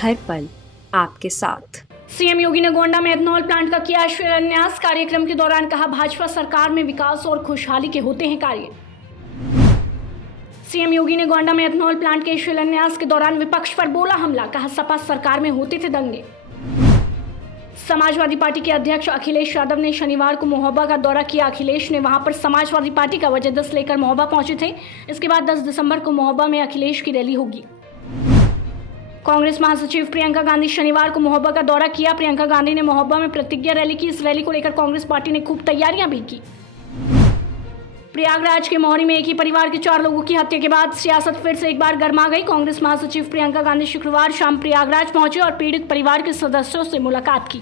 हर पल आपके साथ। सीएम योगी ने गोंडा में एथेनॉल प्लांट का किया शिलान्यास। कार्यक्रम के दौरान कहा, भाजपा सरकार में विकास और खुशहाली के होते हैं कार्य। सीएम योगी ने गोंडा में एथेनॉल प्लांट के शिलान्यास के दौरान विपक्ष पर बोला हमला। कहा, सपा सरकार में होते थे दंगे। समाजवादी पार्टी के अध्यक्ष अखिलेश यादव ने शनिवार को महोबा का दौरा किया। अखिलेश ने वहां पर समाजवादी पार्टी का वजह लेकर महोबा पहुंचे थे। इसके बाद 10 दिसंबर को महोबा में अखिलेश की रैली होगी। कांग्रेस महासचिव प्रियंका गांधी शनिवार को महोबा का दौरा किया। प्रियंका गांधी ने महोबा में प्रतिज्ञा रैली की। इस रैली को लेकर कांग्रेस पार्टी ने खूब तैयारियां भी की। प्रयागराज के मोहरी में एक ही परिवार के 4 लोगों की हत्या के बाद सियासत फिर से एक बार गर्मा गई। कांग्रेस महासचिव प्रियंका गांधी शुक्रवार शाम प्रयागराज पहुंचे और पीड़ित परिवार के सदस्यों से मुलाकात की।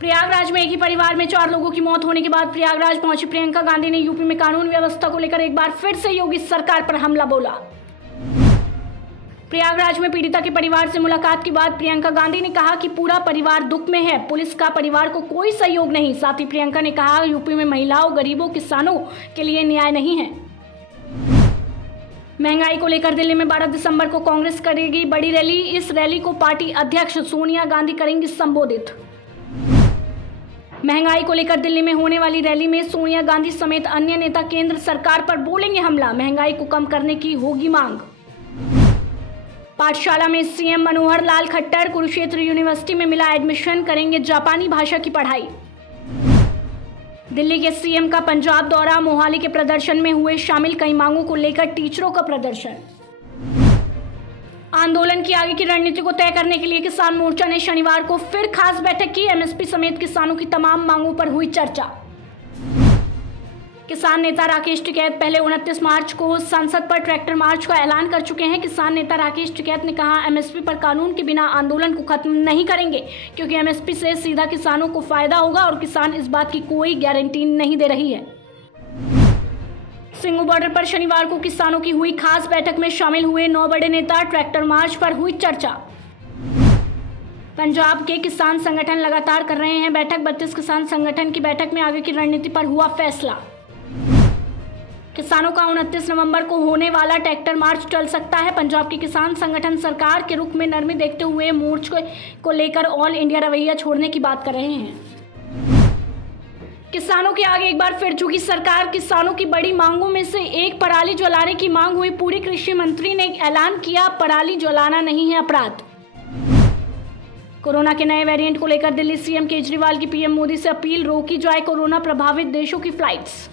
प्रयागराज में एक ही परिवार में 4 लोगों की मौत होने के बाद प्रयागराज पहुंची प्रियंका गांधी ने यूपी में कानून व्यवस्था को लेकर एक बार फिर से योगी सरकार पर हमला बोला। प्रयागराज में पीड़िता के परिवार से मुलाकात के बाद प्रियंका गांधी ने कहा कि पूरा परिवार दुख में है, पुलिस का परिवार को कोई सहयोग नहीं। साथ ही प्रियंका ने कहा, यूपी में महिलाओं, गरीबों, किसानों के लिए न्याय नहीं है। महंगाई को लेकर दिल्ली में 12 दिसंबर को कांग्रेस करेगी बड़ी रैली। इस रैली को पार्टी अध्यक्ष सोनिया गांधी करेंगी संबोधित। महंगाई को लेकर दिल्ली में होने वाली रैली में सोनिया गांधी समेत अन्य नेता केंद्र सरकार पर बोलेंगे हमला। महंगाई को कम करने की होगी मांग। पाठशाला में सीएम मनोहर लाल खट्टर, कुरुक्षेत्र यूनिवर्सिटी में मिला एडमिशन, करेंगे जापानी भाषा की पढ़ाई। दिल्ली के सीएम का पंजाब दौरा, मोहाली के प्रदर्शन में हुए शामिल, कई मांगों को लेकर टीचरों का प्रदर्शन। आंदोलन की आगे की रणनीति को तय करने के लिए किसान मोर्चा ने शनिवार को फिर खास बैठक की। एमएसपी समेत किसानों की तमाम मांगों पर हुई चर्चा। किसान नेता राकेश टिकैत पहले 29 मार्च को संसद पर ट्रैक्टर मार्च का ऐलान कर चुके हैं। किसान नेता राकेश टिकैत ने कहा, एमएसपी पर कानून के बिना आंदोलन को खत्म नहीं करेंगे, क्योंकि एमएसपी से सीधा किसानों को फायदा होगा और किसान इस बात की कोई गारंटी नहीं दे रही है। सिंगू बॉर्डर पर शनिवार को किसानों की हुई खास बैठक में शामिल हुए 9 बड़े नेता। ट्रैक्टर मार्च पर हुई चर्चा। पंजाब के किसान संगठन लगातार कर रहे हैं बैठक। 32 किसान संगठन की बैठक में आगे की रणनीति पर हुआ फैसला। किसानों का 29 नवंबर को होने वाला ट्रैक्टर मार्च टल सकता है। पंजाब के किसान संगठन सरकार के रुख में नरमी देखते हुए मोर्चे को लेकर ऑल इंडिया रवैया छोड़ने की बात कर रहे हैं। किसानों के आगे एक बार फिर झुकी सरकार। किसानों की बड़ी मांगों में से एक पराली जलाने की मांग हुई पूरी। कृषि मंत्री ने ऐलान किया, पराली जलाना नहीं है अपराध। कोरोना के नए वेरिएंट को लेकर दिल्ली सीएम केजरीवाल की पीएम मोदी से अपील, रोकी जाए कोरोना प्रभावित देशों की फ्लाइट्स।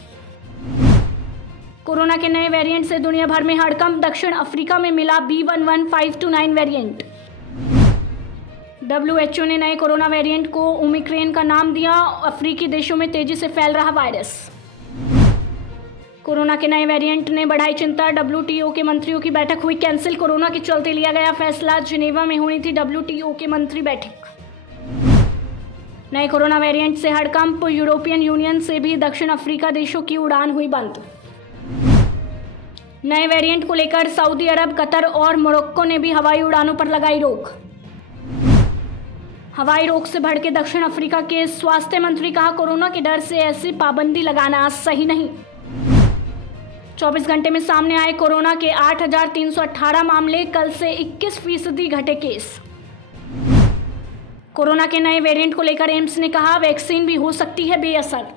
कोरोना के नए वेरिएंट से दुनिया भर में हड़कंप। दक्षिण अफ्रीका में मिला B11529 वेरिएंट। WHO ने नए कोरोना वेरिएंट को ओमिक्रॉन का नाम दिया। अफ्रीकी देशों में तेजी से फैल रहा वायरस। कोरोना के नए वेरिएंट ने बढ़ाई चिंता। WTO के मंत्रियों की बैठक हुई कैंसिल। कोरोना के चलते लिया गया फैसला। जिनेवा में होनी थी WTO के मंत्री बैठक। नए कोरोना वेरिएंट से हड़कंप। यूरोपियन यूनियन से भी दक्षिण अफ्रीका देशों की उड़ान हुई बंद। नए वेरिएंट को लेकर सऊदी अरब, कतर और मोरक्को ने भी हवाई उड़ानों पर लगाई रोक। हवाई रोक से भड़के दक्षिण अफ्रीका के स्वास्थ्य मंत्री, कहा, कोरोना के डर से ऐसी पाबंदी लगाना सही नहीं। 24 घंटे में सामने आए कोरोना के 8,318 मामले। कल से 21% घटे केस। कोरोना के नए वेरिएंट को लेकर एम्स ने कहा, वैक्सीन भी हो सकती है बेअसर।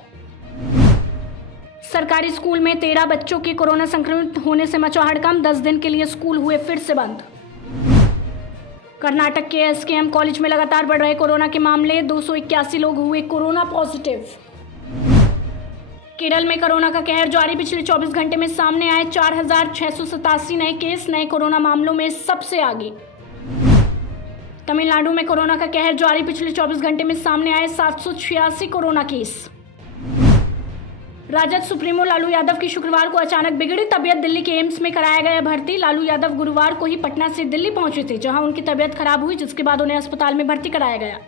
सरकारी स्कूल में 13 बच्चों के कोरोना संक्रमित होने से मचा हड़कंप। 10 दिन के लिए स्कूल हुए फिर से बंद। कर्नाटक के SKM कॉलेज में लगातार बढ़ रहे कोरोना के मामले। 281 लोग हुए कोरोना पॉजिटिव। केरल में कोरोना का कहर जारी। पिछले 24 घंटे में सामने आए 4,687 नए केस। नए कोरोना मामलों में सबसे आगे। तमिलनाडु में कोरोना का कहर जारी। पिछले 24 घंटे में सामने आए 786 corona case. RJD supremo Lalu Yadav की शुक्रवार को अचानक बिगड़ी तबियत। दिल्ली के एम्स में कराया गया भर्ती। लालू यादव गुरुवार को ही पटना से दिल्ली पहुंचे थे, जहां उनकी तबियत खराब हुई, जिसके बाद उन्हें अस्पताल में भर्ती कराया गया।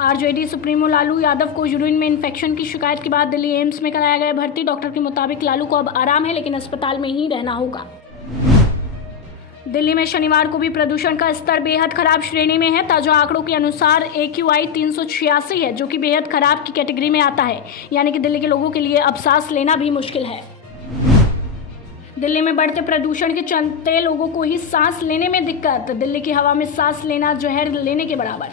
आरजेडी सुप्रीमो लालू यादव को यूरिन में इन्फेक्शन की शिकायत के बाद दिल्ली एम्स में कराया गया भर्ती। डॉक्टर के मुताबिक लालू को अब आराम है, लेकिन अस्पताल में ही रहना होगा। दिल्ली में शनिवार को भी प्रदूषण का स्तर बेहद खराब श्रेणी में है। ताजा आंकड़ों के अनुसार AQI 386 है, जो कि बेहद खराब की कैटेगरी में आता है। यानी कि दिल्ली के लोगों के लिए अब सांस लेना भी मुश्किल है। दिल्ली में बढ़ते प्रदूषण के चलते लोगों को ही सांस लेने में दिक्कत। दिल्ली की हवा में सांस लेना जहर लेने के बराबर।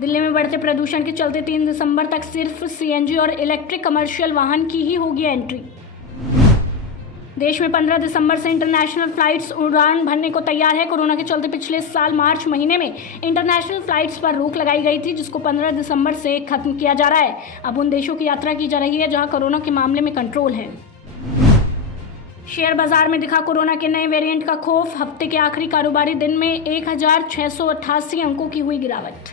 दिल्ली में बढ़ते प्रदूषण के चलते 3 दिसंबर तक सिर्फ सीएनजी और इलेक्ट्रिक कमर्शियल वाहन की ही होगी एंट्री। देश में 15 दिसंबर से इंटरनेशनल फ्लाइट्स उड़ान भरने को तैयार है। कोरोना के चलते पिछले साल मार्च महीने में इंटरनेशनल फ्लाइट्स पर रोक लगाई गई थी, जिसको 15 दिसंबर से खत्म किया जा रहा है। अब उन देशों की यात्रा की जा रही है जहां कोरोना के मामले में कंट्रोल है। शेयर बाजार में दिखा कोरोना के नए वेरिएंट का खौफ। हफ्ते के आखिरी कारोबारी दिन में 1688 अंकों की हुई गिरावट।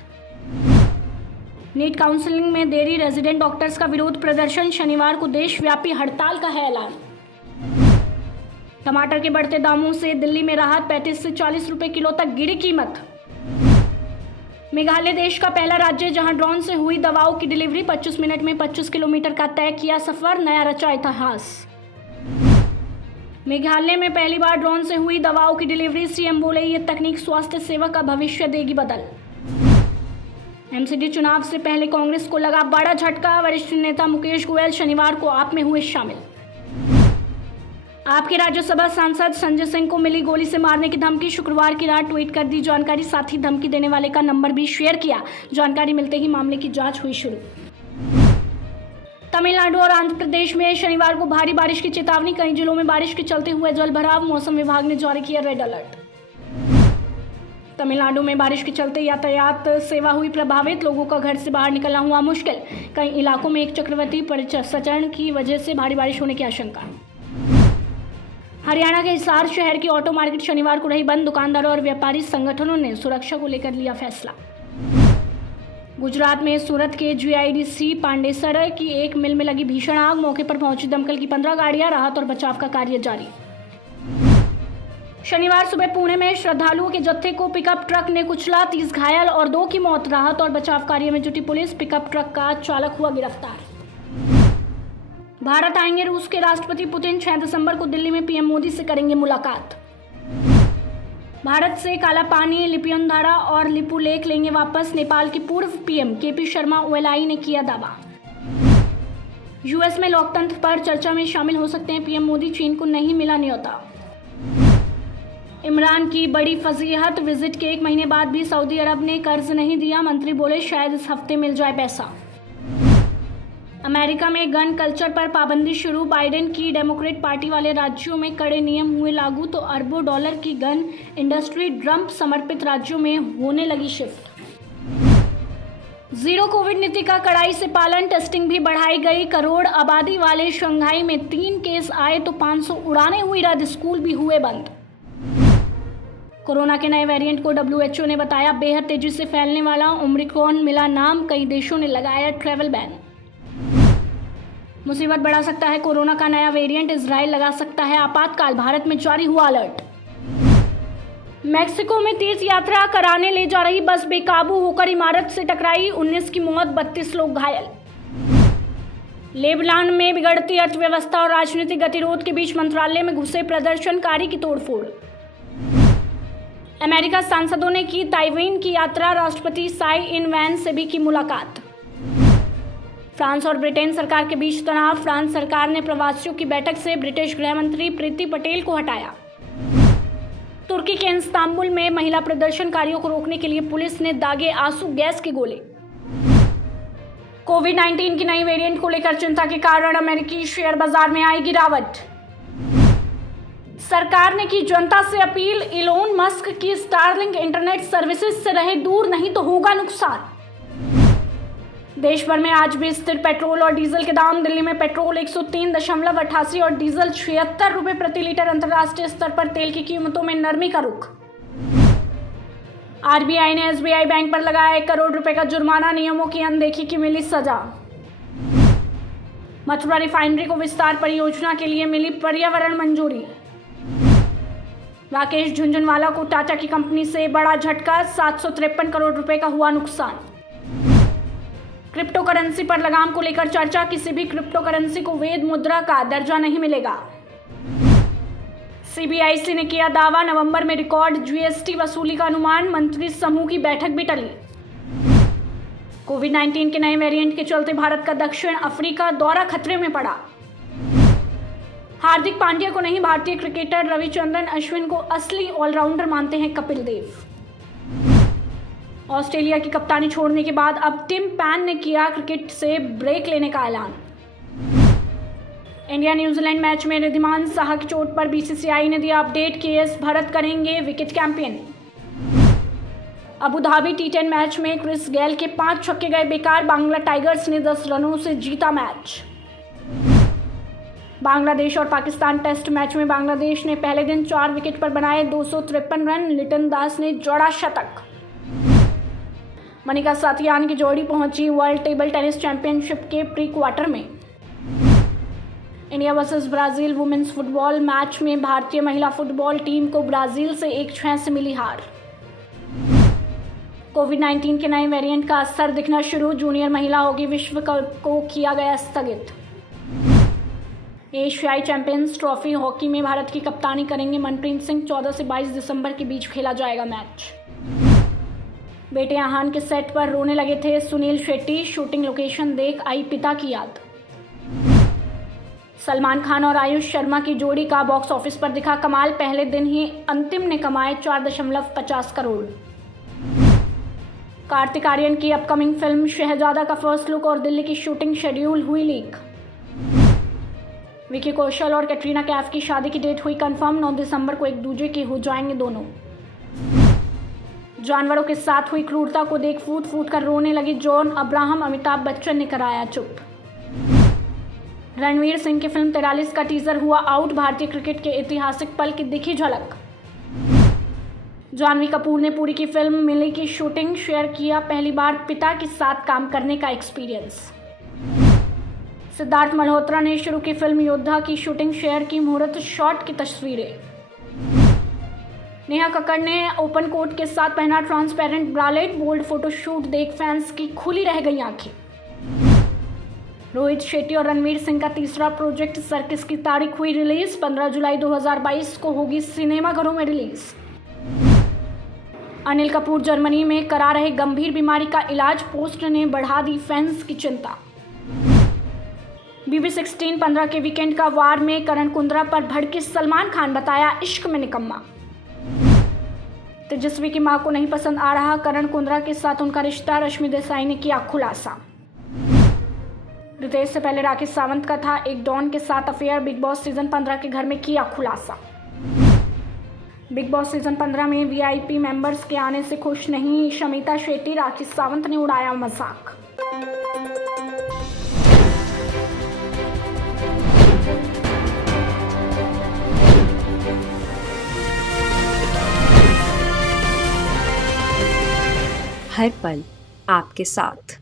नीट काउंसलिंग में देरी, रेजिडेंट डॉक्टर्स का विरोध प्रदर्शन। शनिवार को देशव्यापी हड़ताल का है ऐलान। टमाटर के बढ़ते दामों से दिल्ली में राहत, 35 से 40 रुपए किलो तक गिरी कीमत। मेघालय देश का पहला राज्य जहां ड्रोन से हुई दवाओं की डिलीवरी, 25 मिनट में 25 किलोमीटर का तय किया सफर, नया रचा इतिहास। मेघालय में पहली बार ड्रोन से हुई दवाओं की डिलीवरी। सीएम बोले ये तकनीक स्वास्थ्य सेवा का भविष्य देगी बदल। एमसीडी चुनाव से पहले कांग्रेस को लगा बड़ा झटका। वरिष्ठ नेता मुकेश गोयल शनिवार को आप में हुए शामिल। आपके राज्यसभा सांसद संजय सिंह को मिली गोली से मारने की धमकी। शुक्रवार की रात ट्वीट कर दी जानकारी, साथ ही धमकी देने वाले का नंबर भी शेयर किया। जानकारी मिलते ही मामले की जांच हुई शुरू। तमिलनाडु और आंध्र प्रदेश में शनिवार को भारी बारिश की चेतावनी। कई जिलों में बारिश के चलते हुए जलभराव। मौसम विभाग ने जारी किया रेड अलर्ट। तमिलनाडु में बारिश के चलते यातायात सेवा हुई प्रभावित। लोगों का घर से बाहर निकलना हुआ मुश्किल। कई इलाकों में एक चक्रवाती परिसंचरण की वजह से भारी बारिश होने की आशंका। हरियाणा के हिसार शहर की ऑटो मार्केट शनिवार को रही बंद। दुकानदारों और व्यापारी संगठनों ने सुरक्षा को लेकर लिया फैसला। गुजरात में सूरत के जीआईडीसी पांडेसर की एक मिल में लगी भीषण आग। मौके पर पहुंची दमकल की 15 गाड़ियां। राहत और बचाव का कार्य जारी। शनिवार सुबह पुणे में श्रद्धालुओं के जत्थे को पिकअप ट्रक ने कुचला, 30 घायल और 2 की मौत। राहत और बचाव कार्य में जुटी पुलिस। पिकअप ट्रक का चालक हुआ गिरफ्तार। भारत आएंगे रूस के राष्ट्रपति पुतिन। 6 दिसंबर को दिल्ली में पीएम मोदी से करेंगे मुलाकात। भारत से काला पानी, लिपियनधारा और लिपू लेक लेंगे वापस। नेपाल के पूर्व पीएम केपी शर्मा ओएलआई ने किया दावा। यूएस में लोकतंत्र पर चर्चा में शामिल हो सकते हैं पीएम मोदी। चीन को नहीं मिला न्योता। इमरान की बड़ी फजीहत, विजिट के 1 महीने बाद भी सऊदी अरब ने कर्ज नहीं दिया। मंत्री बोले शायद इस हफ्ते मिल जाए पैसा। अमेरिका में गन कल्चर पर पाबंदी शुरू। बाइडेन की डेमोक्रेट पार्टी वाले राज्यों में कड़े नियम हुए लागू तो अरबों डॉलर की गन इंडस्ट्री ट्रंप समर्पित राज्यों में होने लगी शिफ्ट। जीरो कोविड नीति का कड़ाई से पालन, टेस्टिंग भी बढ़ाई गई। करोड़ आबादी वाले शंघाई में 3 केस आए तो 500 उड़ानें हुई रद्द, स्कूल भी हुए बंद। कोरोना के नए वेरिएंट को डब्ल्यूएचओ ने बताया बेहद तेजी से फैलने वाला। ओमिक्रॉन मिला नाम, कई देशों ने लगाया ट्रैवल बैन। मुसीबत बढ़ा सकता है कोरोना का नया वेरिएंट, इजराइल लगा सकता है आपातकाल। भारत में जारी हुआ अलर्ट। मैक्सिको में तीर्थ यात्रा कराने ले जा रही बस बेकाबू होकर इमारत से टकराई, 19 की मौत, 32 लोग घायल। लेबनान में बिगड़ती अर्थव्यवस्था और राजनीतिक गतिरोध के बीच मंत्रालय में घुसे प्रदर्शनकारी की तोड़फोड़। अमेरिका सांसदों ने की ताइवान की यात्रा, राष्ट्रपति साई इन वैन से भी की मुलाकात। फ्रांस और ब्रिटेन सरकार के बीच तनाव। फ्रांस सरकार ने प्रवासियों की बैठक से ब्रिटिश गृह मंत्री प्रीति पटेल को हटाया। तुर्की के इस्तांबुल में महिला प्रदर्शनकारियों को रोकने के लिए पुलिस ने दागे आंसू गैस के गोले। कोविड-19 की नई वेरिएंट को लेकर चिंता के कारण अमेरिकी शेयर बाजार में आई गिरावट। सरकार ने की जनता से अपील, इलोन मस्क की स्टारलिंक इंटरनेट सर्विसेज से रहे दूर, नहीं तो होगा नुकसान। देश भर में आज भी स्थिर पेट्रोल और डीजल के दाम। दिल्ली में पेट्रोल 103.88 और डीजल 76 रुपए प्रति लीटर। अंतर्राष्ट्रीय स्तर पर तेल की कीमतों में नरमी का रुख। आरबीआई ने एसबीआई बैंक पर लगाया 1 करोड़ रुपए का जुर्माना, नियमों की अनदेखी की मिली सजा। मथुरा रिफाइनरी को विस्तार परियोजना के लिए मिली पर्यावरण मंजूरी। राकेश झुंझुनवाला को टाटा की कंपनी से बड़ा झटका, 753 करोड़ रुपए का हुआ नुकसान। क्रिप्टो करेंसी पर लगाम को लेकर चर्चा, किसी भी क्रिप्टो करेंसी को वैध मुद्रा का दर्जा नहीं मिलेगा। सीबीआईसी ने किया दावा, नवंबर में रिकॉर्ड जीएसटी वसूली का अनुमान। मंत्री समूह की बैठक भी टली। कोविड-19 के नए वेरिएंट के चलते भारत का दक्षिण अफ्रीका दौरा खतरे में पड़ा। हार्दिक पांड्या को नहीं, भारतीय क्रिकेटर रविचंद्रन अश्विन को असली ऑलराउंडर मानते हैं कपिल देव। ऑस्ट्रेलिया की कप्तानी छोड़ने के बाद अब टिम पैन ने किया क्रिकेट से ब्रेक लेने का ऐलान। इंडिया न्यूजीलैंड मैच में रिद्धिमान साहा की चोट पर बीसीसीआई ने दिया अपडेट, केएस भरत करेंगे wicket campaign. Abu Dhabi T10 match में क्रिस गेल के 5 छक्के गए बेकार, बांग्ला टाइगर्स ने 10 रनों से जीता मैच। बांग्लादेश और पाकिस्तान टेस्ट मैच में बांग्लादेश ने पहले दिन 4 विकेट पर बनाए 253 रन, लिटन दास ने जोड़ा शतक। मनिका साथियान की जोड़ी पहुंची वर्ल्ड टेबल टेनिस चैंपियनशिप के प्री क्वार्टर में। India versus Brazil women's football match में भारतीय महिला फुटबॉल टीम को ब्राजील से 1-6 से मिली हार। कोविड-19 के नए वेरिएंट का असर दिखना शुरू, जूनियर महिला हॉकी विश्व कप को किया गया स्थगित। एशियाई चैंपियंस ट्रॉफी हॉकी में भारत की कप्तानी करेंगे मनप्रीत सिंह, 14 से 22 दिसंबर के बीच खेला जाएगा मैच। बेटे आहान के सेट पर रोने लगे थे सुनील शेट्टी, शूटिंग लोकेशन देख आई पिता की याद। सलमान खान और आयुष शर्मा की जोड़ी का बॉक्स ऑफिस पर दिखा कमाल, पहले दिन ही अंतिम ने कमाए 4.50 करोड़। कार्तिक आर्यन की अपकमिंग फिल्म शहजादा का फर्स्ट लुक और दिल्ली की शूटिंग शेड्यूल हुई लीक। विकी कौशल और कैटरीना कैफ की शादी की डेट हुई कंफर्म, 9 दिसंबर को एक दूजे के हो जाएंगे दोनों। जानवरों के साथ हुई क्रूरता को देख फूट फूट कर रोने लगे जॉन अब्राहम, अमिताभ बच्चन ने कराया चुप। रणवीर सिंह की फिल्म 43 का टीजर हुआ आउट, भारतीय क्रिकेट के ऐतिहासिक पल की दिखी झलक। जानवी कपूर ने पूरी की फिल्म मिली की शूटिंग शेयर किया, पहली बार पिता के साथ काम करने का एक्सपीरियंस। सिद्धार्थ मल्होत्रा ने शुरू की फिल्म योद्धा की शूटिंग शेयर की, मुहूर्त शॉट की तस्वीरें। नेहा कक्कड़ ने ओपन कोट के साथ पहना ट्रांसपेरेंट ब्रालेट, बोल्ड फोटोशूट देख फैंस की खुली रह गई आंखें। रोहित शेट्टी और रणवीर सिंह का तीसरा प्रोजेक्ट सर्किस की तारीख हुई रिलीज, 15 जुलाई 2022 को होगी सिनेमाघरों में रिलीज। अनिल कपूर जर्मनी में करा रहे गंभीर बीमारी का इलाज, पोस्ट ने बढ़ा दी फैंस की चिंता। BB16 15 के वीकेंड का वार में करण कुंद्रा पर भड़के सलमान खान, बताया इश्क में निकम्मा। तेजस्वी की मां को नहीं पसंद आ रहा करण कुंद्रा के साथ उनका रिश्ता, रश्मि देसाई ने किया खुलासा। रितेश से पहले राकेश सावंत का था एक डॉन के साथ अफेयर, बिग बॉस सीजन 15 के घर में किया खुलासा। बिग बॉस सीजन 15 में VIP मेंबर्स के आने से खुश नहीं शमिता शेट्टी, राकेश सावंत ने उड़ाया मजाक। हर पल आपके साथ।